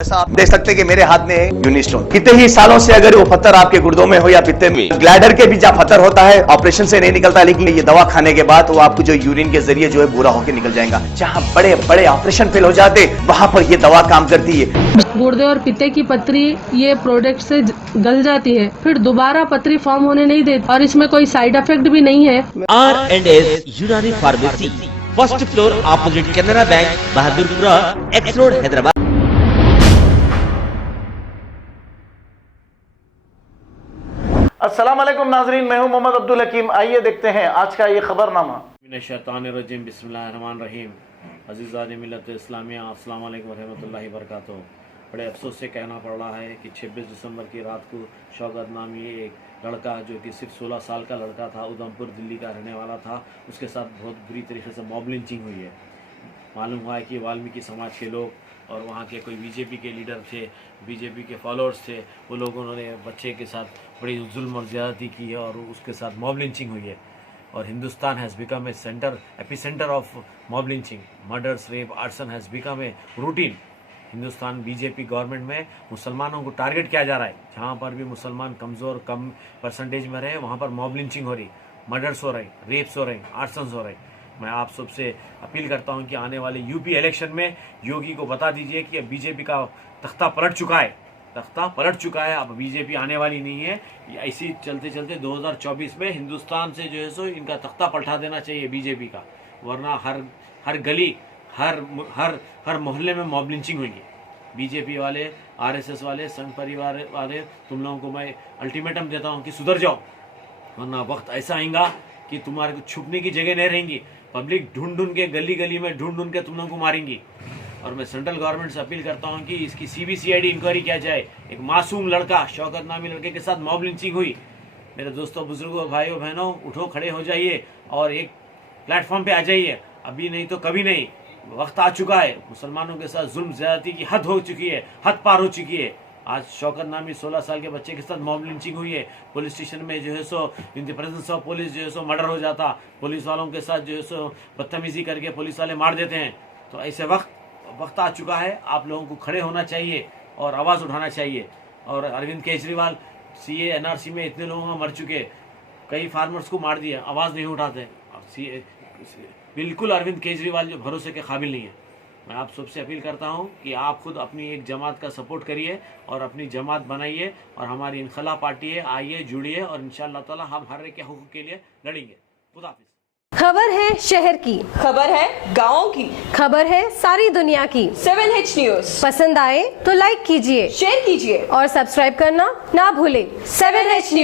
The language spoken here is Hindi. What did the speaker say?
ऐसा आप देख सकते हैं कि मेरे हाथ में है यूनिस्टोन। कितने ही सालों से अगर वो पत्थर आपके गुर्दों में हो या पित्ते में, ग्लैडर के भी जहाँ पत्थर होता है ऑपरेशन से नहीं निकलता, लेकिन ये दवा खाने के बाद वो आपको जो यूरिन के जरिए जो है बुरा होकर निकल जाएगा। जहाँ बड़े बड़े ऑपरेशन फेल हो जाते वहां पर ये दवा काम करती है। गुर्दे और पित्ते की पथरी ये प्रोडक्ट से गल जाती है, फिर दोबारा पथरी फॉर्म होने नहीं देती और इसमें कोई साइड इफेक्ट भी नहीं है। R&S यूनानी pharmacy, first floor opposite Canara bank, Bahadurpura, x road, Hyderabad. अस्सलाम वालेकुम नाजरीन, मैं हूं मोहम्मद अब्दुल हकीम। आइए देखते हैं आज का ये खबरनामा। मिनश्शैतानिर्रजीम, बिस्मिल्लाहिर्रहमानिर्रहीम। अज़ीज़ान मिल्लत इस्लामिया, अस्सलाम वालेकुम रहमतुल्लाहि बरकातुहू। बड़े अफसोस से कहना पड़ रहा है कि 26 दिसंबर की रात को शौकत नामी एक लड़का जो कि सिर्फ 16 साल का लड़का था, उधमपुर दिल्ली का रहने वाला था, उसके साथ बहुत बुरी तरीके से मॉब लिंचिंग हुई है। मालूम हुआ है कि वाल्मीकि समाज के लोग और वहाँ के कोई बीजेपी के लीडर थे, बीजेपी के फॉलोअर्स थे, वो लोगों ने बच्चे के साथ बड़ी जुल्म और ज़्यादती की है और उसके साथ मॉब लिंचिंग हुई है। और Hindustan has become a epicentre of mob lynching, murders, rape, arson has become a routine. Hindustan BJP government में मुसलमानों को टारगेट किया जा रहा है। जहाँ पर भी मुसलमान कमज़ोर कम परसेंटेज में रहे वहाँ पर मॉब लिंचिंग हो रही, मर्डर्स हो रहे, रेप्स हो रहे, आर्सन्स हो रहे। मैं आप सबसे अपील करता हूं कि आने वाले यूपी इलेक्शन में योगी को बता दीजिए कि अब बीजेपी का तख्ता पलट चुका है, अब बीजेपी आने वाली नहीं है। ऐसी चलते चलते 2024 में हिंदुस्तान से जो है सो इनका तख्ता पलटा देना चाहिए बीजेपी का, वरना हर गली हर मोहल्ले में मॉब लिंचिंग हुई है। बीजेपी वाले, आरएसएस वाले, संघ परिवार वाले, तुम लोगों को मैं अल्टीमेटम देता हूँ कि सुधर जाओ, वरना वक्त ऐसा आएगा कि तुम्हारे को छुपने की जगह नहीं रहेंगी। पब्लिक ढूंढ के गली में ढूंढ के तुम लोगों को मारेंगी। और मैं सेंट्रल गवर्नमेंट से अपील करता हूं कि इसकी सीबीसीआईडी इंक्वायरी किया जाए। एक मासूम लड़का, शौकत नामी लड़के के साथ मॉब लिंचिंग हुई। मेरे दोस्तों, बुजुर्गों, भाइयों बहनों, उठो, खड़े हो जाइए और एक प्लेटफॉर्म पे आ जाइए। अभी नहीं तो कभी नहीं, वक्त आ चुका है। मुसलमानों के साथ जुल्म ज्यादती की हद हो चुकी है, हद पार हो चुकी है। आज शौकत नामी 16 साल के बच्चे के साथ मॉब लिंचिंग हुई है। पुलिस स्टेशन में जो है सो in the presence of police जो है सो मर्डर हो जाता, पुलिस वालों के साथ जो है सो बदतमीजी करके पुलिस वाले मार देते हैं। तो ऐसे वक्त आ चुका है, आप लोगों को खड़े होना चाहिए और आवाज़ उठाना चाहिए। और अरविंद केजरीवाल, सीए एनआरसी में इतने लोगों मर चुके, कई फार्मर्स को मार दिया, आवाज़ नहीं उठाते। बिल्कुल अरविंद केजरीवाल जो भरोसे के काबिल नहीं है। मैं आप सबसे अपील करता हूं कि आप खुद अपनी एक जमात का सपोर्ट करिए और अपनी जमात बनाइए और हमारी इनखला पार्टी है, आइए, जुड़िए और इंशाअल्लाह ताला हम हर एक के हुकूक के लिए लड़ेंगे। खुदा हाफिज़। खबर है शहर की, खबर है गाँव की, खबर है सारी दुनिया की। 7H न्यूज पसंद आए तो लाइक कीजिए, शेयर कीजिए और सब्सक्राइब करना ना भूले। 7H news.